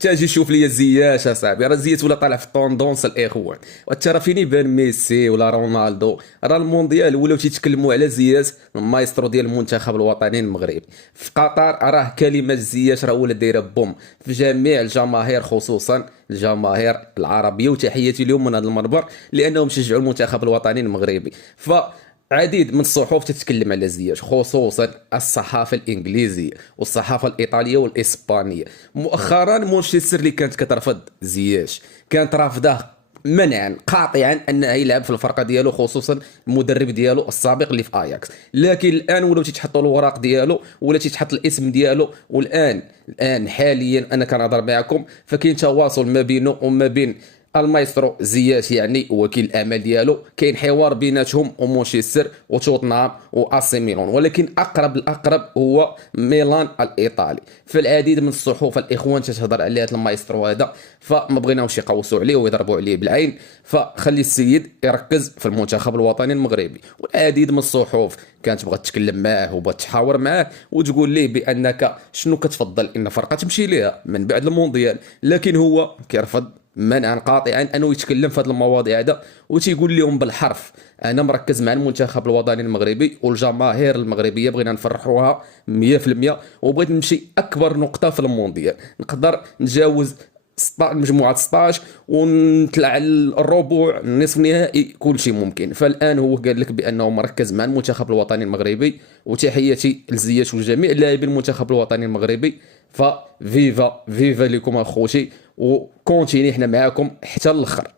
تاجي شوف لي زياش اصاحبي، راه زياش ولا طالع في طوندونس الاخوان. وترى فين يبان ميسي ولا رونالدو، راه المونديال ولاو تيتكلموا على زياش المايسترو ديال المنتخب الوطني المغربي. في قطر راه كلمه زياش راه ولا دايره بوم في جميع الجماهير، خصوصا الجماهير العربيه، وتحياتي لهم من هذا المنبر لانهم شجعوا المنتخب الوطني المغربي. عديد من الصحف تتكلم على زياش، خصوصا الصحافه الانجليزيه والصحافه الايطاليه والاسبانيه. مؤخرا مانشستر اللي كانت كترفض زياش كانت رافضه منعا قاطعا انه يلعب في الفرقه ديالو، خصوصا المدرب ديالو السابق اللي في اياكس. لكن الان ولاو تيتحطوا الوراق ديالو ولا تيتحط الاسم ديالو، والان حاليا انا كنهضر معكم فكاين تواصل ما بينه وما بين المايسترو زياش يعني وكيل الاعمال ديالو. كاين حوار بيناتهم ومانشستر وتوتنهام واسي ميلان، ولكن الاقرب هو ميلان الايطالي. فالعديد من الصحف الاخوان تتهضر على هذا المايسترو هذا، فما بغيناهمش يقوسوا عليه ويضربوا عليه بالعين، فخلي السيد يركز في المنتخب الوطني المغربي. والعديد من الصحف كانت بغات تتكلم معاه وبغات تحاور معاه وتقول ليه بانك شنو كتفضل ان فرقه تمشي ليها من بعد المونديال، لكن هو كيرفض منعا قاطعا انه يتكلم في هذه المواضيع هذا، وتيقول لهم بالحرف انا مركز مع المنتخب الوطني المغربي والجماهير المغربيه، بغينا نفرحوها 100%، وبغيت نمشي اكبر نقطه في المونديال، نقدر نجاوز مجموعه 16 ونطلع الربع نصف النهائي، كل شيء ممكن. فالان هو قال لك بانه مركز مع المنتخب الوطني المغربي، وتحياتي لزياش وجميع لاعبين المنتخب الوطني المغربي. ففيفا فيفا لكم اخوتي، وكونتيني احنا معاكم حتى الاخر.